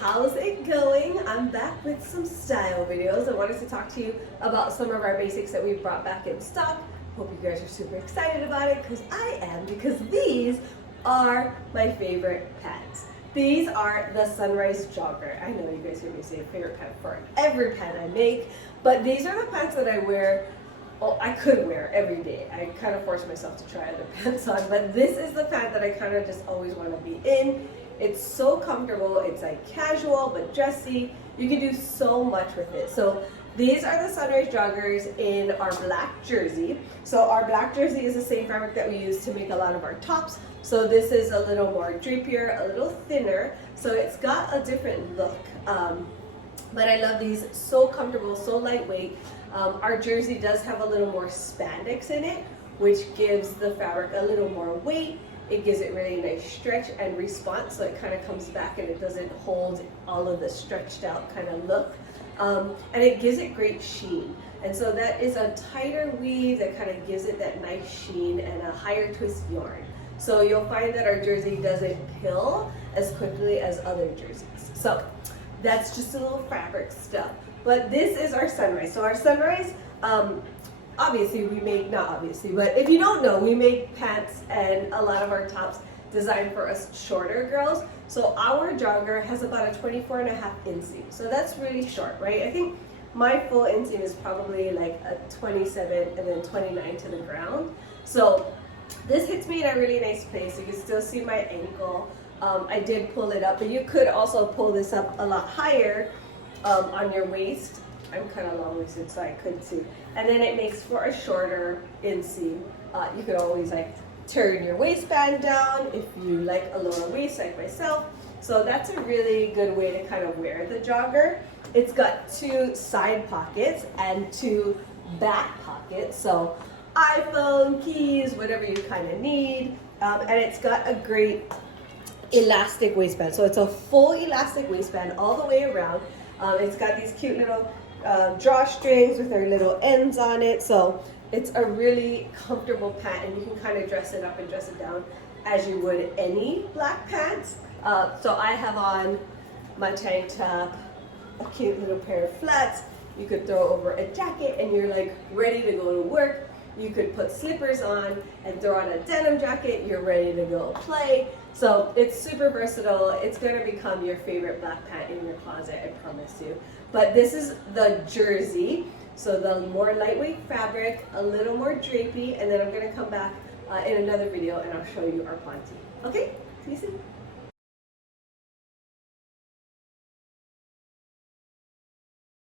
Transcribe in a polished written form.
how's it going? I'm back with some style videos. I wanted to talk to you about some of our basics that we've brought back in stock. Hope you guys are super excited about it, because I am, because these are my favorite pants. These are the Sunrise Jogger. I know you guys hear me say favorite pant for every pant I make, but these are the pants that I wear. Well, I could wear every day. I kind of force myself to try other pants on, but this is the pant that I kind of just always want to be in. It's so comfortable. It's like casual but dressy. You can do so much with it. So these are the Sunrise Joggers in our black jersey. So our black jersey is the same fabric that we use to make a lot of our tops. So this is a little more drapier, a little thinner. So it's got a different look. But I love these. So comfortable, so lightweight. Our jersey does have a little more spandex in it, which gives the fabric a little more weight. It gives it really nice stretch and response, so it kind of comes back and it doesn't hold all of the stretched out kind of look. And it gives it great sheen. And so that is a tighter weave that kind of gives it that nice sheen and a higher twist yarn. So you'll find that our jersey doesn't pill as quickly as other jerseys. So that's just a little fabric stuff. But this is our Sunrise. So our Sunrise, obviously we make, not obviously, but if you don't know, we make pants and a lot of our tops designed for us shorter girls. So our jogger has about a 24.5 inseam. So that's really short, right? I think my full inseam is probably like a 27 and then 29 to the ground. So this hits me in a really nice place. You can still see my ankle. I did pull it up, but you could also pull this up a lot higher on your waist. I'm kind of long-waisted, so I could too. And then it makes for a shorter inseam. You could always like turn your waistband down if you like a lower waist like myself. So that's a really good way to kind of wear the jogger. It's got 2 side pockets and 2 back pockets. So iPhone, keys, whatever you kind of need. And it's got a great elastic waistband. So it's a full elastic waistband all the way around. It's got these cute little drawstrings with their little ends on it. So it's a really comfortable pant, and you can kind of dress it up and dress it down as you would any black pants. So I have on my tank top, a cute little pair of flats. You could throw over a jacket and you're like ready to go to work. You could put slippers on and throw on a denim jacket. You're ready to go play. So it's super versatile. It's going to become your favorite black pant in your closet, I promise you. But this is the jersey. So the more lightweight fabric, a little more drapey, and then I'm going to come back in another video and I'll show you our ponte. Okay? See you soon.